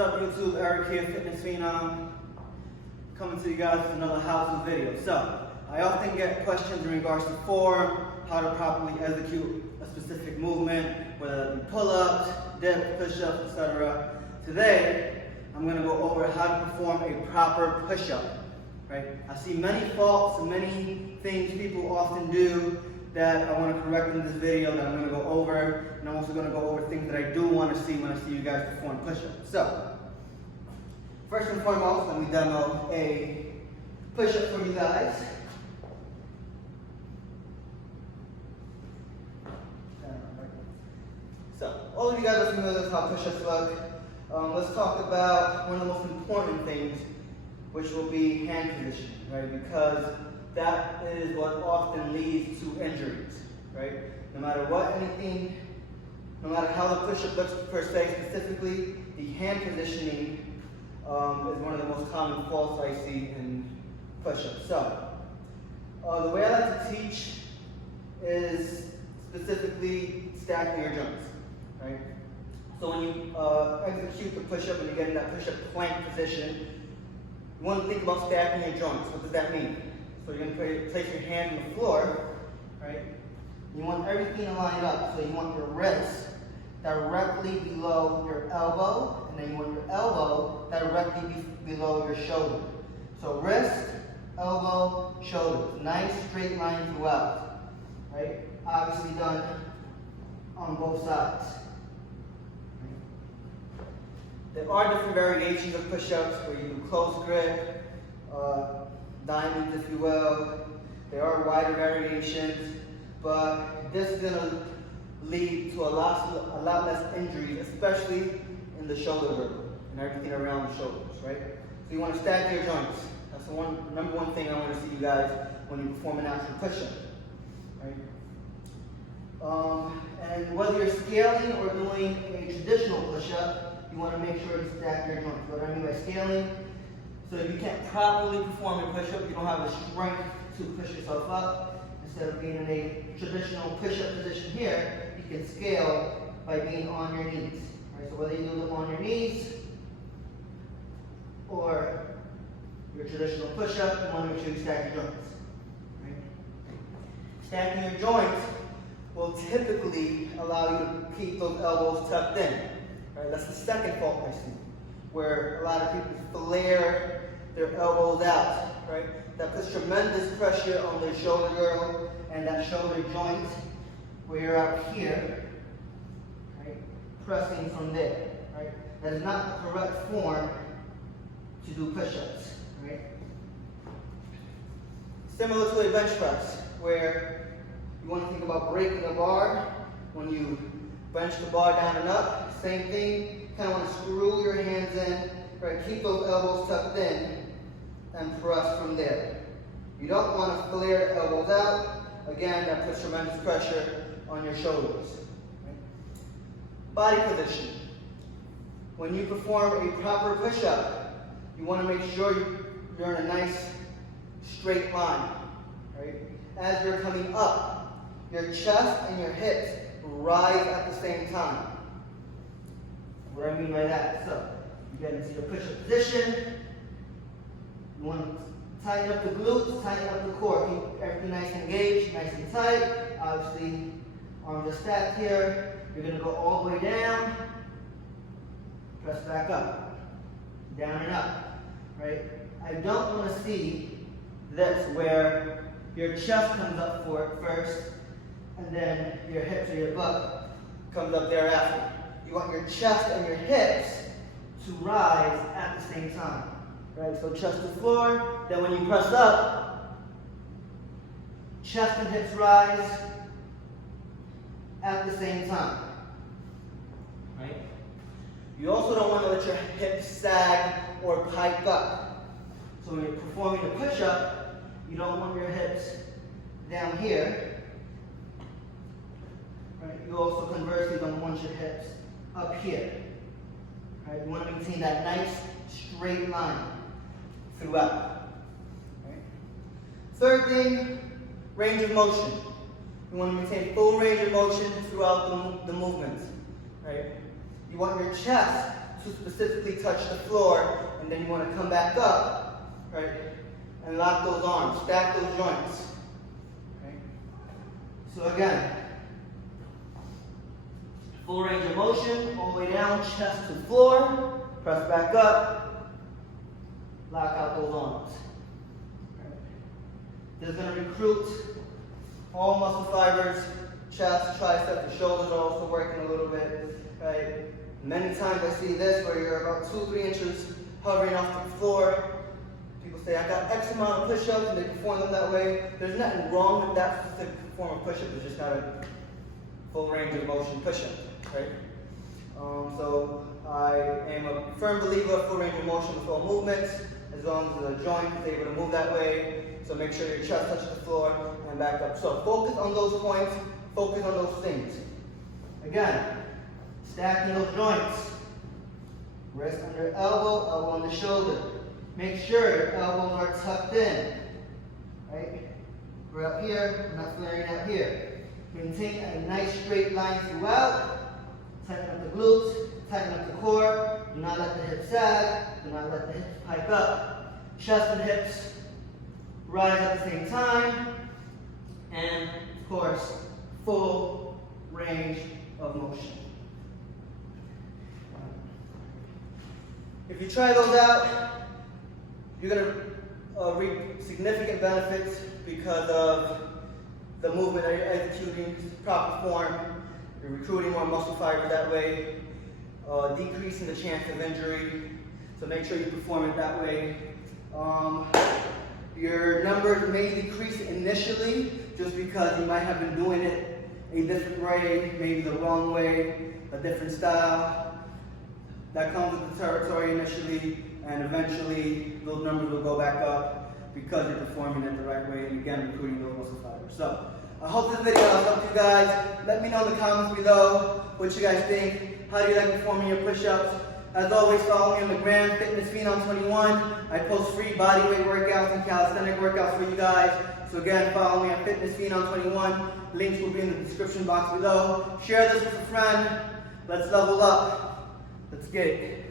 up YouTube? Eric here, Fitness Phenom, coming to you guys with another how-to video. So, I often get questions in regards to form, how to properly execute a specific movement, whether it be pull-ups, dips, push-ups, etc. Today, I'm going to go over how to perform a proper push-up. Right? I see many faults and many things people often do that I want to correct in this video that I'm going to go over, and I'm also going to go over things that I do want to see when I see you guys perform push-ups. So, first and foremost, let me demo a push-up for you guys. So, all of you guys are familiar with how push-ups look. Let's talk about one of the most important things, which will be hand position, right? Because that is what often leads to injuries, right? No matter no matter how the push-up looks per se specifically, the hand positioning is one of the most common faults I see in push-ups. So, the way I like to teach is specifically stacking your joints, right? So when you execute the push-up and you get in that push-up plank position, you want to think about stacking your joints. What does that mean? So you're going to place your hand on the floor, right? You want everything to line up. So you want your wrist directly below your elbow, and then you want your elbow directly below your shoulder. So wrist, elbow, shoulder. Nice straight line throughout, right? Obviously done on both sides. There are different variations of push-ups where you do close grip, diamonds if you will. There are wider variations, but this is going to lead to a lot less injuries, especially in the shoulder girdle and everything around the shoulders, right? So you want to stack your joints. That's the number one thing I want to see you guys when you perform an actual push-up, right? And whether you're scaling or doing a traditional push-up, you want to make sure you stack your joints. What I mean by scaling, so if you can't properly perform a push-up, you don't have the strength to push yourself up. Instead of being in a traditional push-up position here, you can scale by being on your knees. Right? So whether you do them on your knees or your traditional push-up, you want to make sure you stack your joints. Right? Stacking your joints will typically allow you to keep those elbows tucked in. Right? That's the second fault I see, where a lot of people flare their elbows out. Right? That puts tremendous pressure on their shoulder girdle and that shoulder joint where you're out here, right? Pressing from there. Right? That is not the correct form to do push-ups. Right? Similar to a bench press, where you want to think about breaking a bar. When you bench the bar down and up, same thing. Kind of want to screw your hands in, right? Keep those elbows tucked in and press from there. You don't want to flare the elbows out. Again, that puts tremendous pressure on your shoulders. Right? Body position. When you perform a proper push-up, you want to make sure you're in a nice straight line. Right? As you're coming up, your chest and your hips rise at the same time. What do I mean by that? So, you get into your push-up position. You want to tighten up the glutes, tighten up the core. Keep everything nice and engaged, nice and tight. Obviously, arms are stacked here. You're going to go all the way down. Press back up. Down and up. Right? I don't want to see this where your chest comes up for it first, and then your hips or your butt comes up thereafter. You want your chest and your hips to rise at the same time. Right? So chest to floor, then when you press up, chest and hips rise at the same time. Right? You also don't want to let your hips sag or pike up. So when you're performing a push-up, you don't want your hips down here. Right? You also conversely don't want your hips up here. Right? You want to maintain that nice straight line throughout. Right? Third thing, range of motion. You want to maintain full range of motion throughout the movement. Right? You want your chest to specifically touch the floor, and then you want to come back up, right, and lock those arms, stack those joints. Okay? So again, full range of motion, all the way down, chest to floor, press back up, lock out those arms. Okay? This is going to recruit all muscle fibers, chest, triceps, the shoulders are also working a little bit, right? Many times I see this where you're about 2-3 inches hovering off the floor. People say, I got X amount of push-ups, and they perform them that way. There's nothing wrong with that specific form of push-up, it's just not a full range of motion push-up, right? So I am a firm believer of full range of motion with all movements, as long as the joint is able to move that way. So make sure your chest touches the floor and back up. So focus on those points, focus on those things. Again, stacking those joints. Wrist under elbow, elbow on the shoulder. Make sure your elbows are tucked in. Right? We're up here, we're not flaring out here. Maintain a nice straight line throughout. Tighten up the glutes, tighten up the core. Do not let the hips sag. Do not let the hips pike up. Chest and hips rise at the same time. And, of course, full range of motion. If you try those out, you're going to reap significant benefits because of the movement that you're executing, proper form. You're recruiting more muscle fiber that way, decreasing the chance of injury. So make sure you perform it that way. Your numbers may decrease initially just because you might have been doing it a different way, maybe the wrong way, a different style. That comes with the territory initially, and eventually those numbers will go back up because you're performing it the right way, and again, recruiting those muscle fibers. So, I hope this video has helped you guys. Let me know in the comments below what you guys think. How do you like performing your push-ups? As always, follow me on the gram, Fitness Phenom 21. I post free bodyweight workouts and calisthenic workouts for you guys. So again, follow me on Fitness Phenom 21. Links will be in the description box below. Share this with a friend. Let's level up. Let's get it.